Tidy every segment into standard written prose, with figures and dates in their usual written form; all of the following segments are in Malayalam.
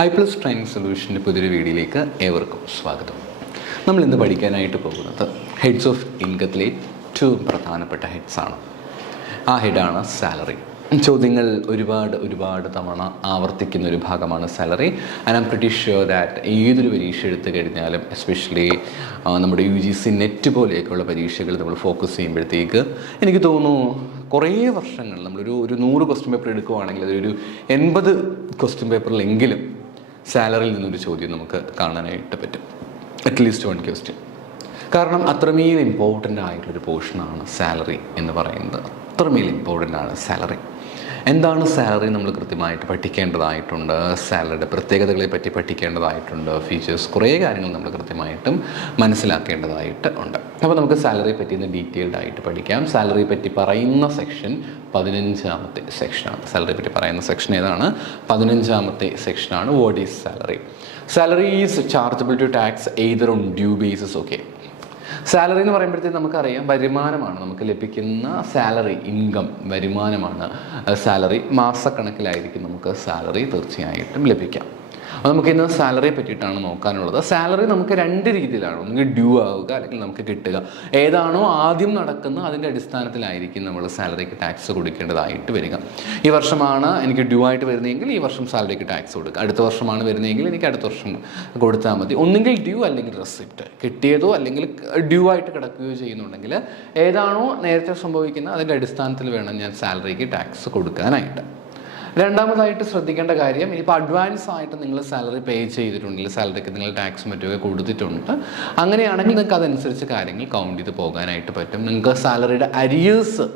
iPlus ട്രെയിനിങ് സൊല്യൂഷൻ്റെ പുതിയൊരു വീഡിയോയിലേക്ക് ഏവർക്കും സ്വാഗതം. നമ്മൾ ഇന്ന് പഠിക്കാനായിട്ട് പോകുന്നത് ഹെഡ്സ് ഓഫ് ഇൻകത്തിലെ ഏറ്റവും പ്രധാനപ്പെട്ട ഹെഡ്സാണ്. ആ ഹെഡാണ് സാലറി. ചോദ്യങ്ങൾ ഒരുപാട് തവണ ആവർത്തിക്കുന്ന ഒരു ഭാഗമാണ് salary. And I M pretty sure that ഏതൊരു പരീക്ഷ എടുത്തു കഴിഞ്ഞാലും എസ്പെഷ്യലി നമ്മുടെ UGC നെറ്റ് പോലെയൊക്കെയുള്ള പരീക്ഷകൾ നമ്മൾ ഫോക്കസ് ചെയ്യുമ്പോഴത്തേക്ക് എനിക്ക് തോന്നുന്നു കുറേ വർഷങ്ങൾ നമ്മളൊരു 100 ക്വസ്റ്റ്യൻ പേപ്പർ എടുക്കുകയാണെങ്കിൽ അതൊരു 80 ക്വസ്റ്റ്യൻ പേപ്പറിലെങ്കിലും സാലറിയിൽ നിന്നൊരു ചോദ്യം നമുക്ക് കാണാനായിട്ട് പറ്റും. At least 1 question. കാരണം അത്രമേൽ ഇമ്പോർട്ടൻ്റ് ആയിട്ടുള്ളൊരു പോർഷനാണ് സാലറി എന്ന് പറയുന്നത്. അത്രമേൽ ഇമ്പോർട്ടൻ്റ് ആണ് സാലറി. എന്താണ് സാലറി നമ്മൾ കൃത്യമായിട്ട് പഠിക്കേണ്ടതായിട്ടുണ്ട്. സാലറിയുടെ പ്രത്യേകതകളെ പറ്റി പഠിക്കേണ്ടതായിട്ടുണ്ട്. ഫീച്ചേഴ്സ് കുറേ കാര്യങ്ങൾ നമ്മൾ കൃത്യമായിട്ടും മനസ്സിലാക്കേണ്ടതായിട്ട് ഉണ്ട്. അപ്പോൾ നമുക്ക് സാലറിയെ പറ്റി ഇന്ന് ഡീറ്റെയിൽഡ് ആയിട്ട് പഠിക്കാം. സാലറിയെ പറ്റി പറയുന്ന സെക്ഷൻ 15ാമത്തെ സെക്ഷനാണ്. സാലറിയെ പറ്റി പറയുന്ന സെക്ഷൻ ഏതാണ്? 15ാമത്തെ സെക്ഷനാണ്. What is salary? Salary is chargeable to tax either on due basis. Okay, salary എന്ന് പറയുമ്പോഴത്തേക്ക് നമുക്കറിയാം വരുമാനമാണ്. നമുക്ക് ലഭിക്കുന്ന സാലറി, ഇൻകം, വരുമാനമാണ് സാലറി. മാസക്കണക്കിലായിരിക്കും നമുക്ക് സാലറി തീർച്ചയായിട്ടും ലഭിക്കാം. അപ്പോൾ നമുക്കിന്ന് സാലറിയെ പറ്റിയിട്ടാണ് നോക്കാനുള്ളത്. സാലറി നമുക്ക് 2 രീതിയിലാണ്. ഒന്നുകിൽ ഡ്യൂ ആവുക അല്ലെങ്കിൽ നമുക്ക് കിട്ടുക. ഏതാണോ ആദ്യം നടക്കുന്ന അതിൻ്റെ അടിസ്ഥാനത്തിലായിരിക്കും നമ്മൾ സാലറിക്ക് ടാക്സ് കൊടുക്കേണ്ടതായിട്ട് വരിക. ഈ വർഷമാണ് എനിക്ക് ഡ്യൂ ആയിട്ട് വരുന്നതെങ്കിൽ ഈ വർഷം സാലറിക്ക് ടാക്സ് കൊടുക്കുക. അടുത്ത വർഷമാണ് വരുന്നതെങ്കിൽ എനിക്ക് അടുത്ത വർഷം കൊടുത്താൽ മതി. ഒന്നുകിൽ ഡ്യൂ അല്ലെങ്കിൽ റെസിപ്റ്റ്. കിട്ടിയതോ അല്ലെങ്കിൽ ഡ്യൂ ആയിട്ട് കിടക്കുകയോ ചെയ്യുന്നുണ്ടെങ്കിൽ ഏതാണോ നേരത്തെ സംഭവിക്കുന്നത് അതിൻ്റെ അടിസ്ഥാനത്തിൽ വേണം ഞാൻ സാലറിക്ക് ടാക്സ് കൊടുക്കാനായിട്ട്. രണ്ടാമതായിട്ട് ശ്രദ്ധിക്കേണ്ട കാര്യം, ഇനിയിപ്പോൾ അഡ്വാൻസ് ആയിട്ട് നിങ്ങൾ സാലറി പേ ചെയ്തിട്ടുണ്ടെങ്കിൽ സാലറിക്ക് നിങ്ങൾ ടാക്സ് മറ്റൊക്കെ കൊടുത്തിട്ടുണ്ട്. അങ്ങനെയാണെങ്കിൽ നിങ്ങൾക്ക് അതനുസരിച്ച് കാര്യങ്ങൾ കൗണ്ട് ചെയ്ത് പോകാനായിട്ട് പറ്റും. നിങ്ങൾക്ക് സാലറിയുടെ അരിയേഴ്സ്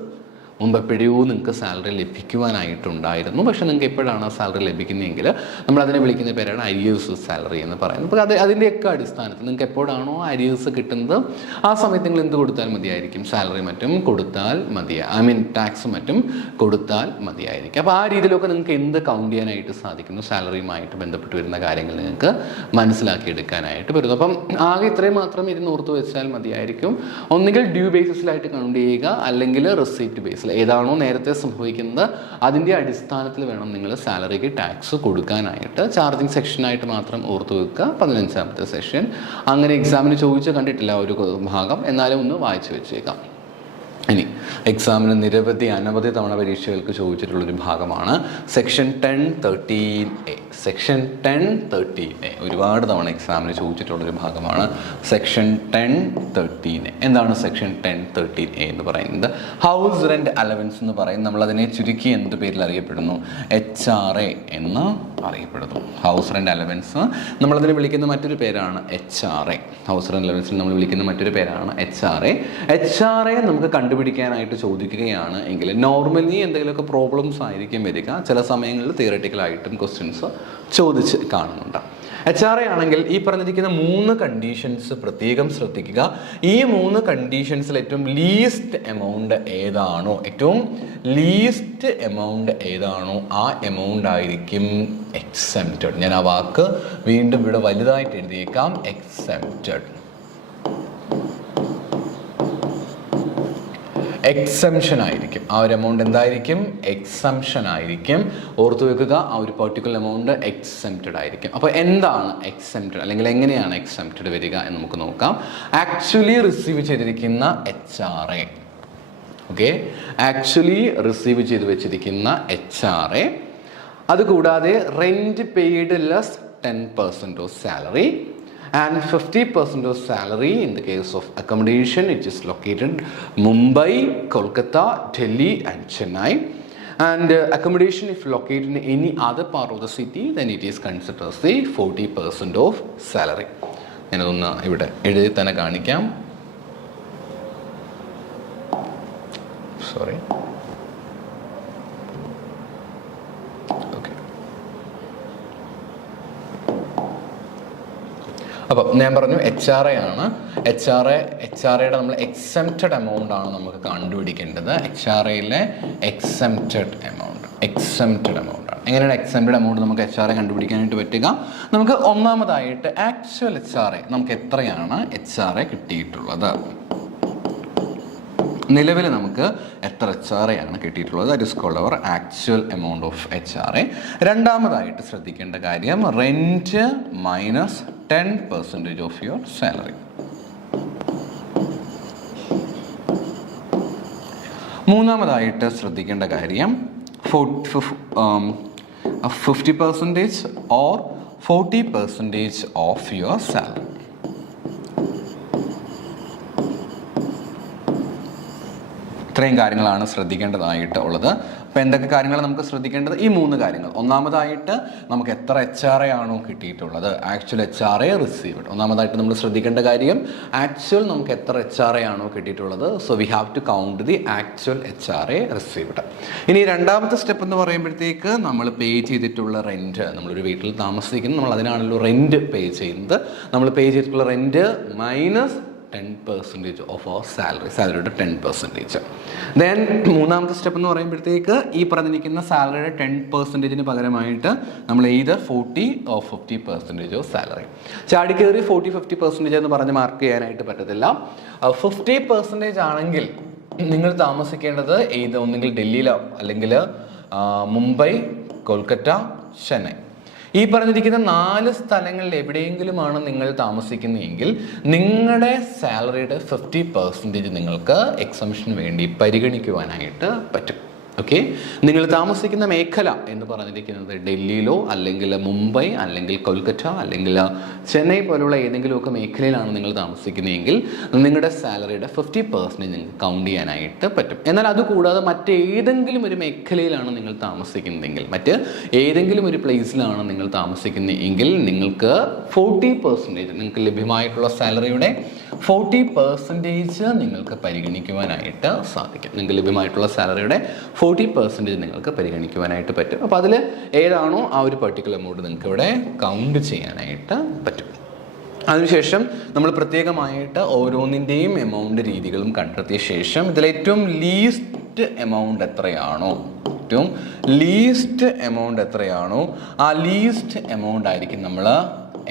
മുമ്പ് എപ്പോഴോ നിങ്ങൾക്ക് സാലറി ലഭിക്കുവാനായിട്ടുണ്ടായിരുന്നു. പക്ഷേ നിങ്ങൾക്ക് എപ്പോഴാണ് ആ സാലറി ലഭിക്കുന്നതെങ്കിൽ നമ്മളതിനെ വിളിക്കുന്ന പേരാണ് അരിയേഴ്സ് സാലറി എന്ന് പറയുന്നത്. അപ്പോൾ അതിൻ്റെയൊക്കെ അടിസ്ഥാനത്തിൽ നിങ്ങൾക്ക് എപ്പോഴാണോ അരിയേഴ്സ് കിട്ടുന്നത് ആ സമയത്ത് നിങ്ങൾ എന്ത് കൊടുത്താൽ മതിയായിരിക്കും? സാലറി മറ്റും കൊടുത്താൽ ടാക്സ് മറ്റും കൊടുത്താൽ മതിയായിരിക്കും. അപ്പോൾ ആ രീതിയിലൊക്കെ നിങ്ങൾക്ക് എന്ത് കൗണ്ട് ചെയ്യാനായിട്ട് സാധിക്കുന്നു? സാലറിയുമായിട്ട് ബന്ധപ്പെട്ട് വരുന്ന കാര്യങ്ങൾ നിങ്ങൾക്ക് മനസ്സിലാക്കിയെടുക്കാനായിട്ട് പറ്റുന്നു. അപ്പം ആകെ ഇത്രയും മാത്രം ഇരുന്ന് ഓർത്ത് വെച്ചാൽ മതിയായിരിക്കും. ഒന്നുകിൽ ഡ്യൂ ബേസിസിലായിട്ട് കൗണ്ട് ചെയ്യുക അല്ലെങ്കിൽ റെസിപ്റ്റ് ബേസിൽ. ഏതാണോ നേരത്തെ സംഭവിക്കുന്നത് അതിൻ്റെ അടിസ്ഥാനത്തിൽ വേണം നിങ്ങൾ സാലറിക്ക് ടാക്സ് കൊടുക്കാനായിട്ട്. ചാർജിങ് സെക്ഷനായിട്ട് മാത്രം ഓർത്ത് വെക്കുക. 15ാമത്തെ സെഷൻ. അങ്ങനെ എക്സാമിന് ചോദിച്ച് കണ്ടിട്ടില്ല ഒരു ഭാഗം, എന്നാലും ഒന്ന് വായിച്ചു വെച്ചേക്കാം. ഇനി എക്സാമിന് അനവധി തവണ പരീക്ഷകൾക്ക് ചോദിച്ചിട്ടുള്ളൊരു ഭാഗമാണ് സെക്ഷൻ 10(13)A. സെക്ഷൻ 10(13)A ഒരുപാട് തവണ എക്സാമിന് ചോദിച്ചിട്ടുള്ളൊരു ഭാഗമാണ് സെക്ഷൻ 10(13)A. എന്താണ് സെക്ഷൻ 10(13)A എന്ന് പറയുന്നത്? ഹൗസ് റെൻറ്റ് അലവൻസ് എന്ന് പറയും. നമ്മളതിനെ ചുരുക്കി എന്ത് പേരിൽ അറിയപ്പെടുന്നു? HRA എന്ന് അറിയപ്പെടുന്നു. ഹൗസ് റെൻറ്റ് അലവൻസ് നമ്മളതിനെ വിളിക്കുന്ന മറ്റൊരു പേരാണ് HRA. ഹൗസ് റെൻറ്റ് അലവൻസിൽ നമ്മൾ വിളിക്കുന്ന മറ്റൊരു പേരാണ് HRA. HRA നമുക്ക് കണ്ടുപിടിക്കാനായിട്ട് ചോദിക്കുകയാണ് എങ്കിൽ നോർമലി എന്തെങ്കിലുമൊക്കെ പ്രോബ്ലംസ് ആയിരിക്കും വരിക. ചില സമയങ്ങളിൽ തിയററ്റിക്കലായിട്ടും ക്വസ്റ്റ്യൻസ് ചോദിച്ച് കാണുന്നുണ്ട്. HRA ആണെങ്കിൽ ഈ പറഞ്ഞിരിക്കുന്ന 3 കണ്ടീഷൻസ് പ്രത്യേകം ശ്രദ്ധിക്കുക. ഈ 3 കണ്ടീഷൻസിൽ ഏറ്റവും ലീസ്റ്റ് എമൗണ്ട് ഏതാണോ ആ എമൗണ്ട് ആയിരിക്കും എക്സെംപ്റ്റഡ്. ഞാൻ ആ വാക്ക് വീണ്ടും ഇവിടെ വലുതായിട്ട് എഴുതിയേക്കാം. എക്സെംപ്റ്റഡ്. എക്സംഷൻ ആയിരിക്കും. ആ ഒരു എമൗണ്ട് എന്തായിരിക്കും? എക്സംഷൻ ആയിരിക്കും. ഓർത്തു വെക്കുക, ആ ഒരു പെർട്ടിക്കുലർ എമൗണ്ട് എക്സെംപ്റ്റഡ് ആയിരിക്കും. അപ്പോൾ എന്താണ് എക്സെംപ്റ്റഡ് അല്ലെങ്കിൽ എങ്ങനെയാണ് എക്സെംപ്റ്റഡ് വരിക എന്ന് നമുക്ക് നോക്കാം. ആക്ച്വലി റിസീവ് ചെയ്തിരിക്കുന്ന HRA. ഓക്കെ, ആക്ച്വലി റിസീവ് ചെയ്ത് വെച്ചിരിക്കുന്ന HRA. അതുകൂടാതെ rent paid less 10% of salary and 50% of salary in the case of accommodation which is located Mumbai, Kolkata, Delhi and Chennai. And accommodation if located in any other part of the city then it is considered as the 40% of salary. ഞാനതൊന്ന് ഇവിടെ എഴുതി തന്നെ കാണിക്കാം. സോറി. അപ്പം ഞാൻ പറഞ്ഞു HRA ആണ്. HRAയുടെ നമ്മൾ എക്സെംപ്റ്റഡ് എമൗണ്ട് ആണ് നമുക്ക് കണ്ടുപിടിക്കേണ്ടത്. HRAയിലെ എക്സെംപ്റ്റഡ് എമൗണ്ട് ആണ്. എങ്ങനെയാണ് എക്സെംപ്റ്റഡ് എമൗണ്ട് നമുക്ക് HRA കണ്ടുപിടിക്കാനായിട്ട് പറ്റുക? നമുക്ക് ഒന്നാമതായിട്ട് ആക്ച്വൽ HRA നമുക്ക് എത്രയാണ് HRA കിട്ടിയിട്ടുള്ളത്. നിലവിൽ നമുക്ക് എത്ര HR ആണ് കിട്ടിയിട്ടുള്ളത്, that is called our actual amount of HR. രണ്ടാമതായിട്ട് ശ്രദ്ധിക്കേണ്ട കാര്യം rent minus 10% of your salary. മൂന്നാമതായിട്ട് ശ്രദ്ധിക്കേണ്ട കാര്യം 50% ഓർ 40% ഓഫ് യുവർ സാലറി. ഇത്രയും കാര്യങ്ങളാണ് ശ്രദ്ധിക്കേണ്ടതായിട്ട് ഉള്ളത്. അപ്പോൾ എന്തൊക്കെ കാര്യങ്ങൾ നമുക്ക് ശ്രദ്ധിക്കേണ്ടത്? ഈ 3 കാര്യങ്ങൾ. ഒന്നാമതായിട്ട് നമുക്ക് എത്ര HR ആണോ കിട്ടിയിട്ടുള്ളത്, ആക്ച്വൽ HR റിസീവ്ഡ്. ഒന്നാമതായിട്ട് നമ്മൾ ശ്രദ്ധിക്കേണ്ട കാര്യം ആക്ച്വൽ നമുക്ക് എത്ര HR ആണോ കിട്ടിയിട്ടുള്ളത്. So we have to count the actual HR received. ഇനി രണ്ടാമത്തെ സ്റ്റെപ്പ് എന്ന് പറയുമ്പോഴത്തേക്ക് നമ്മൾ പേ ചെയ്തിട്ടുള്ള റെൻറ്റ്, നമ്മളൊരു വീട്ടിൽ താമസിക്കുന്നു, നമ്മൾ അതിനാണല്ലോ റെൻറ്റ് പേ ചെയ്യുന്നത്. നമ്മൾ പേ ചെയ്തിട്ടുള്ള റെൻറ്റ് മൈനസ് 10% ഓഫ് അവർ സാലറിയുടെ 10%. ദെൻ മൂന്നാമത്തെ സ്റ്റെപ്പ് എന്ന് പറയുമ്പോഴത്തേക്ക് ഈ പറഞ്ഞിരിക്കുന്ന സാലറിയുടെ 10%-ന് പകരമായിട്ട് നമ്മൾ either 40 or 50% ഓഫ് സാലറി. ചാടിക്കേറി 40-50% എന്ന് പറഞ്ഞ് മാർക്ക് ചെയ്യാനായിട്ട് പറ്റത്തില്ല. 50% ആണെങ്കിൽ നിങ്ങൾ താമസിക്കേണ്ടത് ഒന്നുകിൽ ഡൽഹിയിലോ അല്ലെങ്കിൽ മുംബൈ, കൊൽക്കത്ത, ചെന്നൈ, ഈ പറഞ്ഞിരിക്കുന്ന 4 സ്ഥലങ്ങളിൽ എവിടെയെങ്കിലുമാണ് നിങ്ങൾ താമസിക്കുന്നതെങ്കിൽ നിങ്ങളുടെ സാലറിയുടെ 50% നിങ്ങൾക്ക് എക്സംഷന് വേണ്ടി പരിഗണിക്കുവാനായിട്ട് പറ്റും. ഓക്കെ, നിങ്ങൾ താമസിക്കുന്ന മേഖല എന്ന് പറഞ്ഞിരിക്കുന്നത് ഡൽഹിയിലോ അല്ലെങ്കിൽ മുംബൈ അല്ലെങ്കിൽ കൊൽക്കത്ത അല്ലെങ്കിൽ ചെന്നൈ പോലുള്ള ഏതെങ്കിലുമൊക്കെ മേഖലയിലാണ് നിങ്ങൾ താമസിക്കുന്നതെങ്കിൽ നിങ്ങളുടെ സാലറിയുടെ 50% നിങ്ങൾക്ക് കൗണ്ട് ചെയ്യാനായിട്ട് പറ്റും. എന്നാൽ അതുകൂടാതെ മറ്റേതെങ്കിലും ഒരു മേഖലയിലാണ് നിങ്ങൾ താമസിക്കുന്നതെങ്കിൽ, ഏതെങ്കിലും ഒരു പ്ലേസിലാണ് നിങ്ങൾ താമസിക്കുന്നതെങ്കിൽ നിങ്ങൾക്ക് 40% നിങ്ങൾക്ക് ലഭ്യമായിട്ടുള്ള സാലറിയുടെ 40% നിങ്ങൾക്ക് പരിഗണിക്കുവാനായിട്ട് സാധിക്കും. നിങ്ങൾക്ക് ലഭ്യമായിട്ടുള്ള സാലറിയുടെ 40% നിങ്ങൾക്ക് പരിഗണിക്കുവാനായിട്ട് പറ്റും. അപ്പോൾ അതിൽ ഏതാണോ ആ ഒരു പർട്ടിക്കുലർ എമൗണ്ട് നിങ്ങൾക്ക് ഇവിടെ കൗണ്ട് ചെയ്യാനായിട്ട് പറ്റും. അതിനുശേഷം നമ്മൾ പ്രത്യേകമായിട്ട് ഓരോന്നിൻ്റെയും എമൗണ്ട് രീതികളും കണ്ടെത്തിയ ശേഷം ഇതിലേറ്റവും ലീസ്റ്റ് എമൗണ്ട് എത്രയാണോ, ആ ലീസ്റ്റ് എമൗണ്ട് ആയിരിക്കും നമ്മൾ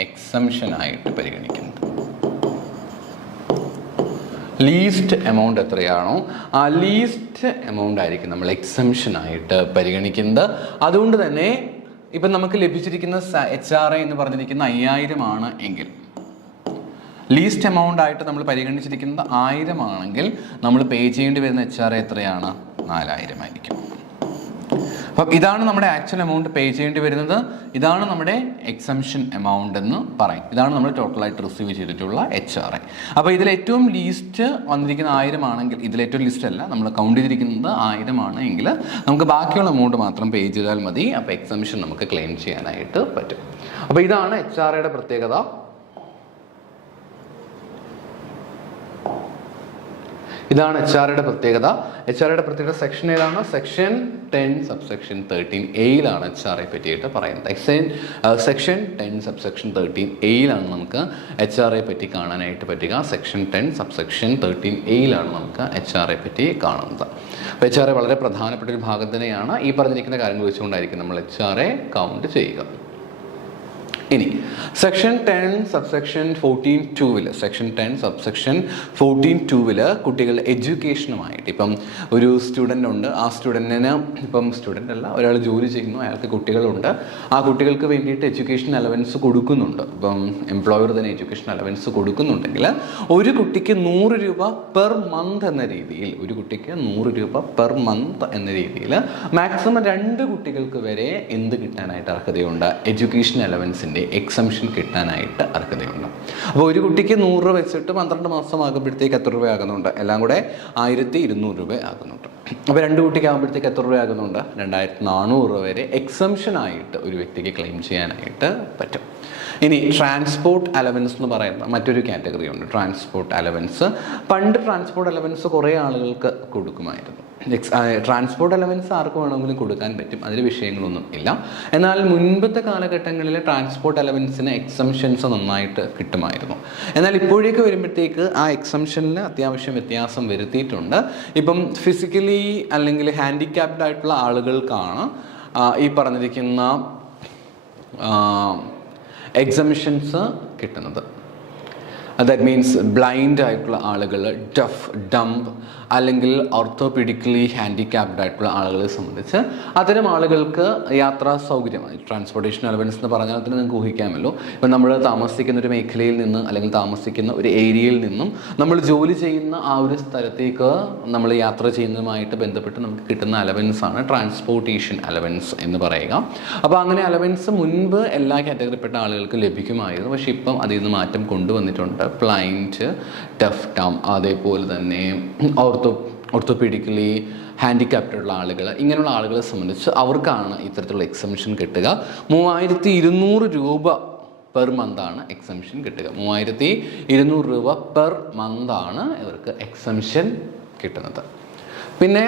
എക്സംഷൻ ആയിട്ട് പരിഗണിക്കുന്നത്. ലീസ്റ്റ് എമൗണ്ട് എത്രയാണോ ആ ലീസ്റ്റ് എമൗണ്ട് ആയിരിക്കും നമ്മൾ എക്സംഷൻ ആയിട്ട് പരിഗണിക്കുന്നത്. അതുകൊണ്ട് തന്നെ ഇപ്പം നമുക്ക് ലഭിച്ചിരിക്കുന്ന HR എന്ന് പറഞ്ഞിരിക്കുന്ന 5000 ആണ് എങ്കിൽ, ലീസ്റ്റ് എമൗണ്ട് ആയിട്ട് നമ്മൾ പരിഗണിച്ചിരിക്കുന്നത് 1000 ആണെങ്കിൽ നമ്മൾ പേ ചെയ്യേണ്ടി വരുന്ന HR എത്രയാണ്? 4000 ആയിരിക്കും. അപ്പം ഇതാണ് നമ്മുടെ ആക്ച്വൽ എമൗണ്ട് പേ ചെയ്യേണ്ടി വരുന്നത്. ഇതാണ് നമ്മുടെ എക്സംഷൻ എമൗണ്ട് എന്ന് പറയും. ഇതാണ് നമ്മൾ ടോട്ടലായിട്ട് റിസീവ് ചെയ്തിട്ടുള്ള HR. അപ്പോൾ ഇതിൽ ഏറ്റവും ലീസ്റ്റ് വന്നിരിക്കുന്ന 1000 ആണെങ്കിൽ, ഇതിലേറ്റവും ലിസ്റ്റ് അല്ല, നമ്മൾ കൗണ്ട് ചെയ്തിരിക്കുന്നത് 1000 ആണ് എങ്കിൽ നമുക്ക് ബാക്കിയുള്ള എമൗണ്ട് മാത്രം പേ ചെയ്താൽ മതി. അപ്പോൾ എക്സംഷൻ നമുക്ക് ക്ലെയിം ചെയ്യാനായിട്ട് പറ്റും. അപ്പോൾ ഇതാണ് HR പ്രത്യേകത. ഇതാണ് HR പ്രത്യേകത. സെക്ഷൻ ഏതാണ്? സെക്ഷൻ 10 സബ്സെക്ഷൻ 13A പറ്റിയിട്ട് പറയുന്നത്. സെക്ഷൻ 10 സബ്സെക്ഷൻ 13A നമുക്ക് HR പറ്റി കാണാനായിട്ട് പറ്റുക. സെക്ഷൻ 10 സബ്സെക്ഷൻ 13A നമുക്ക് HR പറ്റി കാണുന്നത്. അപ്പോൾ HR വളരെ പ്രധാനപ്പെട്ട ഒരു ഭാഗം തന്നെയാണ്. ഈ പറഞ്ഞിരിക്കുന്ന കാര്യങ്ങൾ വെച്ചുകൊണ്ടായിരിക്കും നമ്മൾ HR കൗണ്ട് ചെയ്യുക. ഇനി സെക്ഷൻ 10 സബ്സെക്ഷൻ 14(2) സെക്ഷൻ 10 സബ്സെക്ഷൻ 14(2) കുട്ടികളുടെ എഡ്യൂക്കേഷനുമായിട്ട്, ഇപ്പം ഒരു സ്റ്റുഡൻ്റ് ഉണ്ട്, ആ സ്റ്റുഡൻറ്റിന് ഇപ്പം സ്റ്റുഡൻ്റ് അല്ല, ഒരാൾ ജോലി ചെയ്യുന്നു, അയാൾക്ക് കുട്ടികളുണ്ട്, ആ കുട്ടികൾക്ക് വേണ്ടിയിട്ട് എഡ്യൂക്കേഷൻ അലവൻസ് കൊടുക്കുന്നുണ്ട്. ഇപ്പം എംപ്ലോയർ തന്നെ എഡ്യൂക്കേഷൻ അലവൻസ് കൊടുക്കുന്നുണ്ടെങ്കിൽ ഒരു കുട്ടിക്ക് 100 രൂപ പെർ മന്ത് എന്ന രീതിയിൽ, എന്ന രീതിയിൽ മാക്സിമം 2 കുട്ടികൾക്ക് വരെ എന്ത് കിട്ടാനായിട്ട് അർഹതയുണ്ട്? എഡ്യൂക്കേഷൻ അലവൻസിൻ്റെ എക്സംഷൻ കിട്ടാനായിട്ട് അർഹതയുണ്ട്. അപ്പോൾ ഒരു കുട്ടിക്ക് 100 രൂപ വെച്ചിട്ട് 12 മാസം ആകുമ്പോഴത്തേക്ക് എത്ര രൂപ ആകുന്നുണ്ട്? എല്ലാം കൂടെ 1200 രൂപ ആകുന്നുണ്ട്. അപ്പോൾ 2 കുട്ടിക്ക് ആകുമ്പോഴത്തേക്ക് എത്ര രൂപ ആകുന്നുണ്ട്? 2400 രൂപ വരെ എക്സംഷൻ ആയിട്ട് ഒരു വ്യക്തിക്ക് ക്ലെയിം ചെയ്യാനായിട്ട് പറ്റും. ഇനി ട്രാൻസ്പോർട്ട് അലവൻസ് എന്ന് പറയുന്ന മറ്റൊരു കാറ്റഗറി ഉണ്ട്. ട്രാൻസ്പോർട്ട് അലവൻസ്, പണ്ട് ട്രാൻസ്പോർട്ട് അലവൻസ് കുറേ ആളുകൾക്ക് കൊടുക്കുമായിരുന്നു. ട്രാൻസ്പോർട്ട് അലവൻസ് ആർക്ക് വേണമെങ്കിലും കൊടുക്കാൻ പറ്റും, അതിൽ വിഷയങ്ങളൊന്നും ഇല്ല. എന്നാൽ മുൻപത്തെ കാലഘട്ടങ്ങളിൽ ട്രാൻസ്പോർട്ട് അലവൻസിന് എക്സംഷൻസ് നന്നായിട്ട് കിട്ടുമായിരുന്നു. എന്നാൽ ഇപ്പോഴേക്ക് വരുമ്പോഴത്തേക്ക് ആ എക്സംഷനിൽ അത്യാവശ്യം വ്യത്യാസം വരുത്തിയിട്ടുണ്ട്. ഇപ്പം ഫിസിക്കലി അല്ലെങ്കിൽ ഹാൻഡിക്യാപ്ഡ് ആയിട്ടുള്ള ആളുകൾക്കാണ് ഈ പറഞ്ഞിരിക്കുന്ന എക്സംഷൻസ് കിട്ടുന്നത്. ദാറ്റ് മീൻസ് ബ്ലൈൻഡ് ആയിട്ടുള്ള ആളുകൾ, ഡഫ്, ഡംബ് അല്ലെങ്കിൽ ഓർത്തോപീഡിക്കലി ഹാൻഡിക്യാപ്ഡ് ആയിട്ടുള്ള ആളുകളെ സംബന്ധിച്ച് അത്തരം ആളുകൾക്ക് യാത്രാ സൗകര്യമായി ട്രാൻസ്പോർട്ടേഷൻ അലവൻസ് എന്ന് പറഞ്ഞാൽ തന്നെ നിങ്ങൾക്ക് ഊഹിക്കാമല്ലോ. ഇപ്പം നമ്മൾ താമസിക്കുന്ന ഒരു മേഖലയിൽ നിന്ന് അല്ലെങ്കിൽ താമസിക്കുന്ന ഒരു ഏരിയയിൽ നിന്നും നമ്മൾ ജോലി ചെയ്യുന്ന ആ ഒരു സ്ഥലത്തേക്ക് നമ്മൾ യാത്ര ചെയ്യുന്നതുമായിട്ട് ബന്ധപ്പെട്ട് നമുക്ക് കിട്ടുന്ന അലവൻസാണ് ട്രാൻസ്പോർട്ടേഷൻ അലവൻസ് എന്ന് പറയുക. അപ്പോൾ അങ്ങനെ അലവൻസ് മുൻപ് എല്ലാ കാറ്റഗറിപ്പെട്ട ആളുകൾക്ക് ലഭിക്കുമായിരുന്നു. പക്ഷേ ഇപ്പം അതിൽ നിന്ന് മാറ്റം കൊണ്ടുവന്നിട്ടുണ്ട്. ബ്ലൈൻഡ്, ഡഫ്, ഡംബ്, അതേപോലെ തന്നെ ഓർത്തോപീഡിക്കലി ഹാൻഡിക്യാപ്റ്റുള്ള ആളുകൾ, ഇങ്ങനെയുള്ള ആളുകളെ സംബന്ധിച്ച് അവർക്കാണ് ഇത്തരത്തിലുള്ള എക്സംഷൻ കിട്ടുക. 3200 രൂപ പെർ മന്താണ് എക്സംഷൻ കിട്ടുക. 3200 രൂപ പെർ മന്താണ് ഇവർക്ക് എക്സംഷൻ കിട്ടുന്നത്. പിന്നെ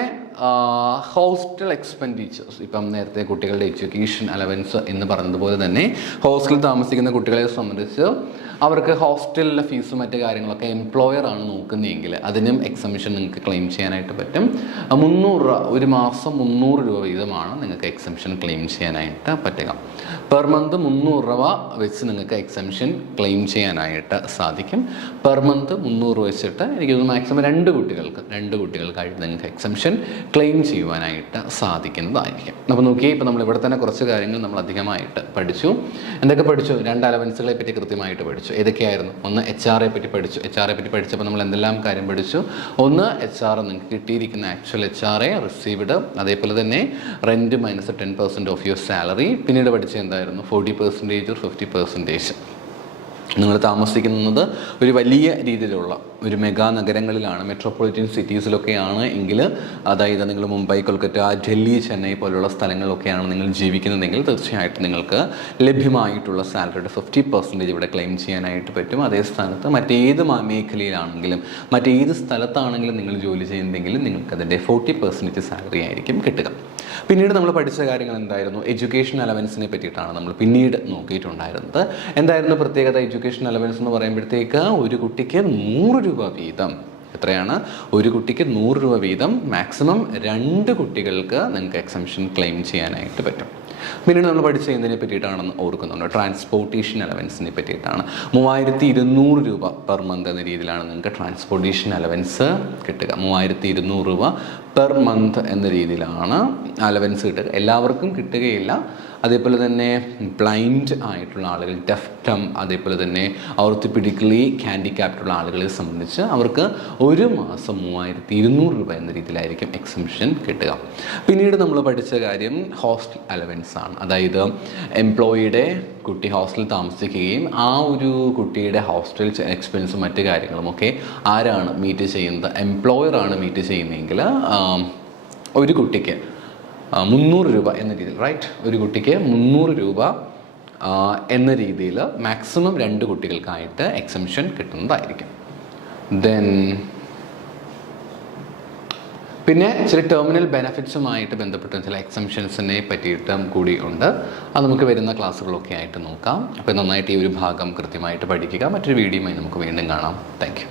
ഹോസ്റ്റൽ എക്സ്പെൻഡിച്ചേഴ്സ്, ഇപ്പം നേരത്തെ കുട്ടികളുടെ എഡ്യൂക്കേഷൻ അലവൻസ് എന്ന് പറഞ്ഞതുപോലെ തന്നെ ഹോസ്റ്റലിൽ താമസിക്കുന്ന കുട്ടികളെ സംബന്ധിച്ച് അവർക്ക് ഹോസ്റ്റലിലെ ഫീസും മറ്റു കാര്യങ്ങളൊക്കെ എംപ്ലോയറാണ് നോക്കുന്നതെങ്കിൽ അതിനും എക്സംഷൻ നിങ്ങൾക്ക് ക്ലെയിം ചെയ്യാനായിട്ട് പറ്റും. 300 രൂപ, ഒരു മാസം 300 രൂപ വീതമാണ് നിങ്ങൾക്ക് എക്സംഷൻ ക്ലെയിം ചെയ്യാനായിട്ട് പറ്റുക. പെർ മന്ത് 300 രൂപ വെച്ച് നിങ്ങൾക്ക് എക്സംഷൻ ക്ലെയിം ചെയ്യാനായിട്ട് സാധിക്കും. പെർ മന്ത് 300 രൂപ വെച്ചിട്ട് എനിക്ക് തോന്നുന്നു മാക്സിമം 2 കുട്ടികൾക്കായിട്ട് നിങ്ങൾക്ക് എക്സംഷൻ ക്ലെയിം ചെയ്യുവാനായിട്ട് സാധിക്കുന്നതായിരിക്കും. അപ്പോൾ നോക്കിയേ, ഇപ്പോൾ നമ്മൾ ഇവിടെ തന്നെ കുറച്ച് കാര്യങ്ങൾ നമ്മൾ അധികമായിട്ട് പഠിച്ചു. എന്തൊക്കെ പഠിച്ചു? 2 അലവൻസുകളെ പറ്റി കൃത്യമായിട്ട് പഠിച്ചു. ഏതൊക്കെയായിരുന്നു? ഒന്ന് HR പറ്റി പഠിച്ചു. HR പറ്റി പഠിച്ചപ്പോൾ നമ്മൾ എന്തെല്ലാം കാര്യം പഠിച്ചു? ഒന്ന്, HR നിങ്ങൾക്ക് കിട്ടിയിരിക്കുന്ന ആക്ച്വൽ HR റിസീവ്ഡ്, അതേപോലെ തന്നെ rent minus 10% of your salary. പിന്നീട് പഠിച്ചത് എന്തായിരുന്നു? 40% or 50%. നിങ്ങൾ താമസിക്കുന്നത് ഒരു വലിയ രീതിയിലുള്ള ഒരു മെഗാ നഗരങ്ങളിലാണ്, മെട്രോപൊളിറ്റൻ സിറ്റീസിലൊക്കെയാണ് എങ്കിൽ, അതായത് നിങ്ങൾ മുംബൈ, കൊൽക്കത്ത, ഡൽഹി, ചെന്നൈ പോലുള്ള സ്ഥലങ്ങളിലൊക്കെയാണ് നിങ്ങൾ ജീവിക്കുന്നതെങ്കിൽ തീർച്ചയായിട്ടും നിങ്ങൾക്ക് ലഭ്യമായിട്ടുള്ള സാലറിയുടെ 50% ഇവിടെ ക്ലെയിം ചെയ്യാനായിട്ട് പറ്റും. അതേ സ്ഥാനത്ത് മറ്റേത് മേഖലയിലാണെങ്കിലും മറ്റേത് സ്ഥലത്താണെങ്കിലും നിങ്ങൾ ജോലി ചെയ്യുന്നതെങ്കിലും നിങ്ങൾക്കതിൻ്റെ 40% സാലറി ആയിരിക്കും കിട്ടുക. പിന്നീട് നമ്മൾ പഠിച്ച കാര്യങ്ങൾ എന്തായിരുന്നു? എഡ്യൂക്കേഷൻ അലവൻസിനെ പറ്റിയിട്ടാണ് നമ്മൾ പിന്നീട് നോക്കിയിട്ടുണ്ടായിരുന്നത്. എന്തായിരുന്നു പ്രത്യേകത? എഡ്യൂക്കേഷൻ അലവൻസ് എന്ന് പറയുമ്പോഴത്തേക്ക് ഒരു കുട്ടിക്ക് 100 രൂപ വീതം, എത്രയാണ്? ഒരു കുട്ടിക്ക് 100 രൂപ വീതം, മാക്സിമം 2 കുട്ടികൾക്ക് നിങ്ങൾക്ക് എക്സംഷൻ ക്ലെയിം ചെയ്യാനായിട്ട് പറ്റും. പിന്നീട് നമ്മൾ പഠിച്ച എന്തിനെ പറ്റിയിട്ടാണെന്ന് ഓർക്കുന്നുണ്ട്? ട്രാൻസ്പോർട്ടേഷൻ അലവൻസിനെ പറ്റിയിട്ടാണ്. 3200 രൂപ പെർ മന്ത് എന്ന രീതിയിലാണ് നിങ്ങൾക്ക് ട്രാൻസ്പോർട്ടേഷൻ അലവൻസ് കിട്ടുക. 3200 രൂപ പെർ മന്ത് എന്ന രീതിയിലാണ് അലവൻസ് കിട്ടുക. എല്ലാവർക്കും കിട്ടുകയില്ല. അതേപോലെ തന്നെ ബ്ലൈൻഡ് ആയിട്ടുള്ള ആളുകൾ, ഡെഫ്, ഡംബ്, അതേപോലെ തന്നെ ഓർത്തോപീഡിക്കലി ഹാൻഡിക്യാപ്റ്റുള്ള ആളുകളെ സംബന്ധിച്ച് അവർക്ക് ഒരു മാസം 3200 രൂപ എന്ന രീതിയിലായിരിക്കും എക്സംഷൻ കിട്ടുക. പിന്നീട് നമ്മൾ പഠിച്ച കാര്യം ഹോസ്റ്റൽ അലവൻസ് ആണ്. അതായത് എംപ്ലോയിയുടെ കുട്ടി ഹോസ്റ്റലിൽ താമസിക്കുകയും ആ ഒരു കുട്ടിയുടെ ഹോസ്റ്റൽ എക്സ്പെൻസും മറ്റു കാര്യങ്ങളുമൊക്കെ ആരാണ് മീറ്റ് ചെയ്യുന്നത്? എംപ്ലോയറാണ് മീറ്റ് ചെയ്യുന്നതെങ്കിൽ ഒരു കുട്ടിക്ക് 300 രൂപ എന്ന രീതിയിൽ, റൈറ്റ്, ഒരു കുട്ടിക്ക് 300 രൂപ എന്ന രീതിയിൽ മാക്സിമം 2 കുട്ടികൾക്കായിട്ട് എക്സംഷൻ കിട്ടുന്നതായിരിക്കും. ദെൻ പിന്നെ ചില ടെർമിനൽ ബെനഫിറ്റ്സുമായിട്ട് ബന്ധപ്പെട്ട ചില എക്സംഷൻസിനെ പറ്റിയിട്ടും കൂടി ഉണ്ട്. അത് നമുക്ക് വരുന്ന ക്ലാസ്സുകളൊക്കെ ആയിട്ട് നോക്കാം. അപ്പോൾ നന്നായിട്ട് ഈ ഒരു ഭാഗം കൃത്യമായിട്ട് പഠിക്കുക. മറ്റൊരു വീഡിയോയുമായി നമുക്ക് വീണ്ടും കാണാം. Thank you.